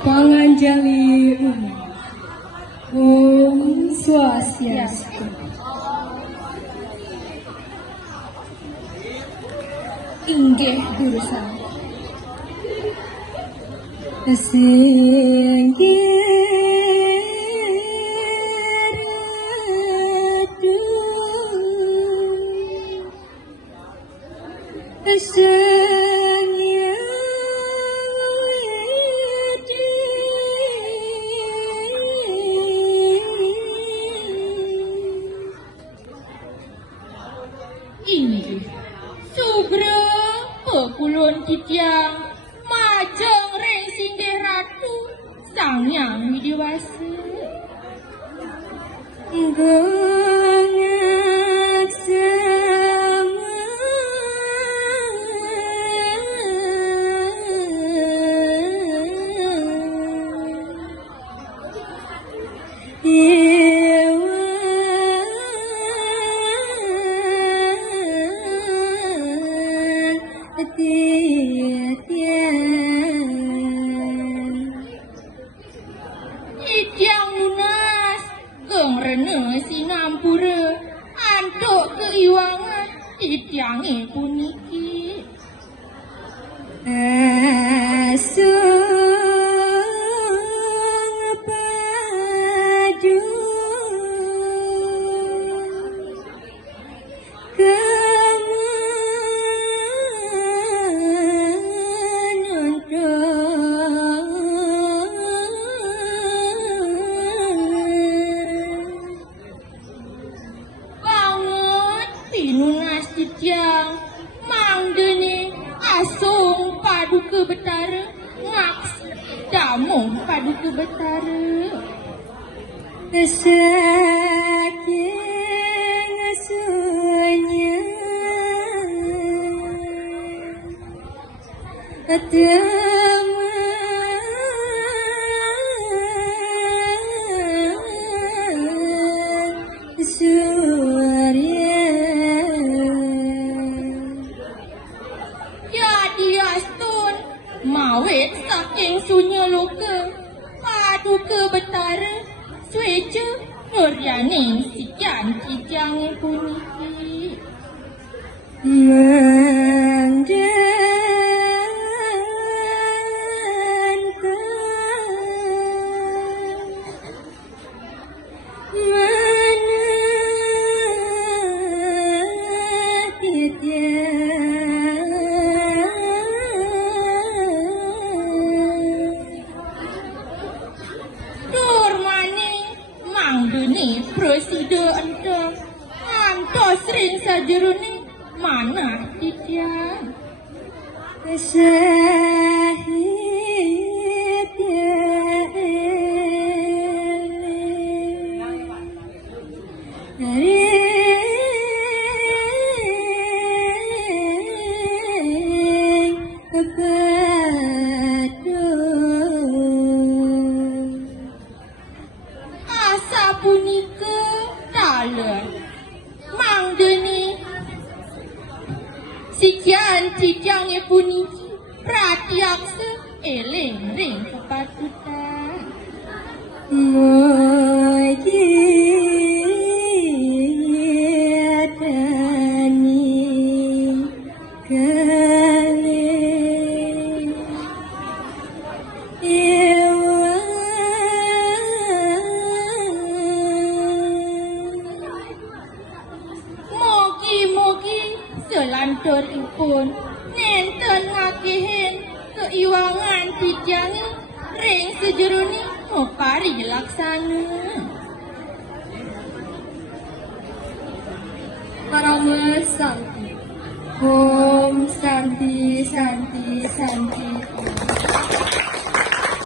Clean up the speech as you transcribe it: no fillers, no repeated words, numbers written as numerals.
Panganjali umat. Om Swastiastu. Inggih Guru Sang. Inggih Sugra Pekulun Kitiang Majeng Reng Singgih Ratu Sang Hyang Widiwasa Kitiang lunas Geng rene sinampura Antuk keiwangan Kitiange puniki Pinunas Kitiang Mangdene Asung Paduka Betara Ngaks Damuh Paduka Betara Saking asunya Mawet saking sunya loka Paduka Betara Sweja Nuryani Sikian Kitiange puniki Mangdene presida enta antos ring sajerone manah Kitiang punika taler Mangdene Sikian Kitiange puniki Pratiaksa eling ring kepatutan selanturipun nenten ngakihin keiwangan Kitiange ring sejerone mepari laksana Parama Santi. Om Santi Santi Santi.